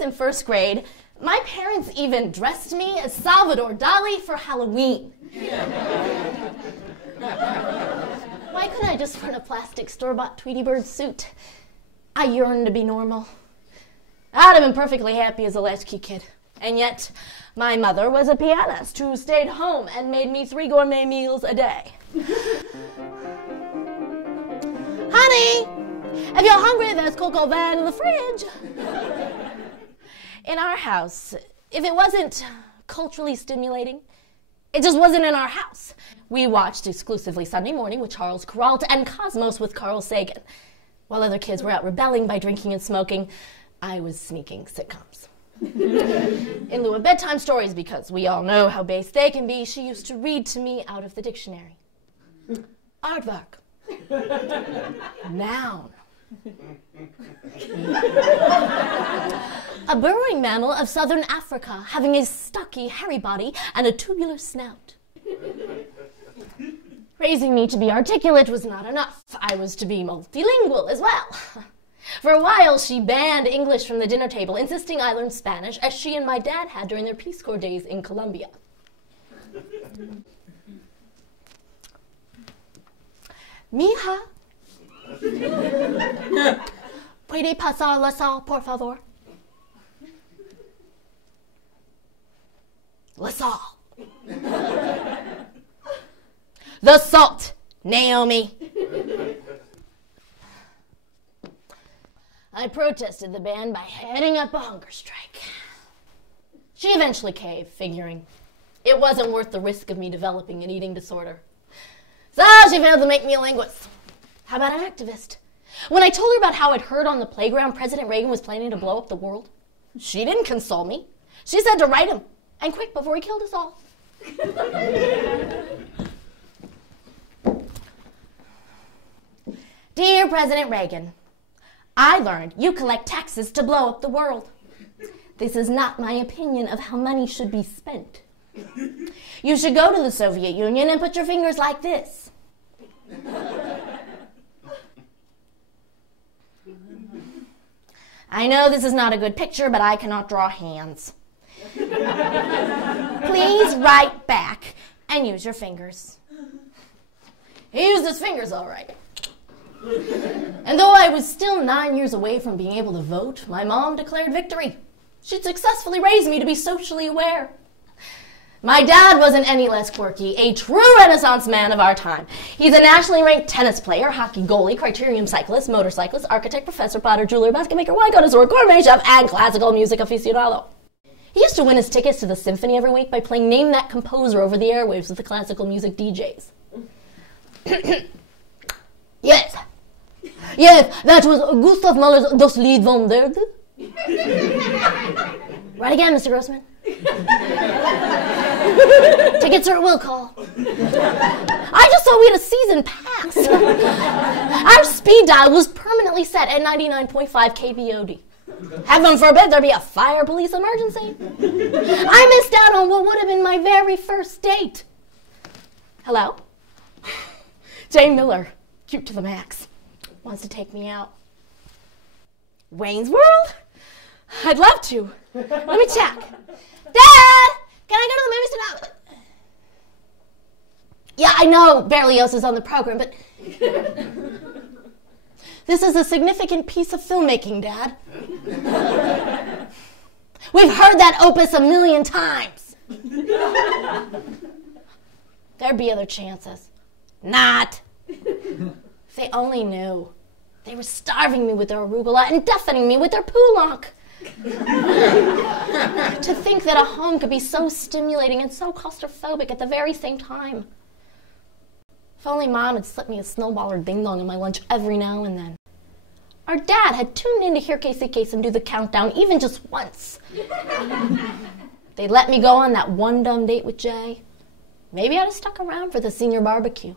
was in first grade, my parents even dressed me as Salvador Dali for Halloween. Why couldn't I just run a plastic store-bought Tweety Bird suit? I yearned to be normal. I'd have been perfectly happy as a latchkey kid. And yet, my mother was a pianist who stayed home and made me 3 gourmet meals a day. Honey, if you're hungry, there's cocoa van in the fridge. In our house, if it wasn't culturally stimulating, it just wasn't in our house. We watched exclusively Sunday Morning with Charles Kuralt and Cosmos with Carl Sagan. While other kids were out rebelling by drinking and smoking, I was sneaking sitcoms. In lieu of bedtime stories, because we all know how base they can be, she used to read to me out of the dictionary. Aardvark. Noun. A burrowing mammal of southern Africa, having a stocky, hairy body and a tubular snout. Raising me to be articulate was not enough. I was to be multilingual as well. For a while, she banned English from the dinner table, insisting I learn Spanish, as she and my dad had during their Peace Corps days in Colombia. Mija, ¿puede pasar la sal, por favor? La sal. The salt, Naomi. I protested the ban by heading up a hunger strike. She eventually caved, figuring it wasn't worth the risk of me developing an eating disorder. So she failed to make me a linguist. How about an activist? When I told her about how I'd heard on the playground President Reagan was planning to blow up the world, she didn't console me. She said to write him, and quick, before he killed us all. Dear President Reagan, I learned you collect taxes to blow up the world. This is not my opinion of how money should be spent. You should go to the Soviet Union and put your fingers like this. I know this is not a good picture, but I cannot draw hands. Please write back and use your fingers. He used his fingers all right. And though I was still 9 years away from being able to vote, my mom declared victory. She'd successfully raised me to be socially aware. My dad wasn't any less quirky, a true Renaissance man of our time. He's a nationally ranked tennis player, hockey goalie, criterium cyclist, motorcyclist, architect, professor, potter, jeweler, basket maker, wine connoisseur, gourmet chef, and classical music aficionado. He used to win his tickets to the symphony every week by playing Name That Composer over the airwaves with the classical music DJs. Yes. Yes, that was Gustav Mahler's Das Lied vom Verde. Right again, Mr. Grossman. Tickets are at will call. I just thought we had a season pass. Our speed dial was permanently set at 99.5 kBOD. Heaven forbid there be a fire police emergency. I missed out on what would have been my very first date. Hello? Jane Miller, cute to the max, wants to take me out. Wayne's World? I'd love to. Let me check. Dad, can I go to the movies tonight? Yeah, I know Berlioz is on the program, but this is a significant piece of filmmaking, Dad. We've heard that opus 1,000,000 times. There'd be other chances. Not. If they only knew. They were starving me with their arugula and deafening me with their poulenc. To think that a home could be so stimulating and so claustrophobic at the very same time. If only Mom had slipped me a snowball or ding-dong in my lunch every now and then. Our dad had tuned in to hear Casey Kasem do the countdown even just once. They'd let me go on that one dumb date with Jay. Maybe I'd have stuck around for the senior barbecue.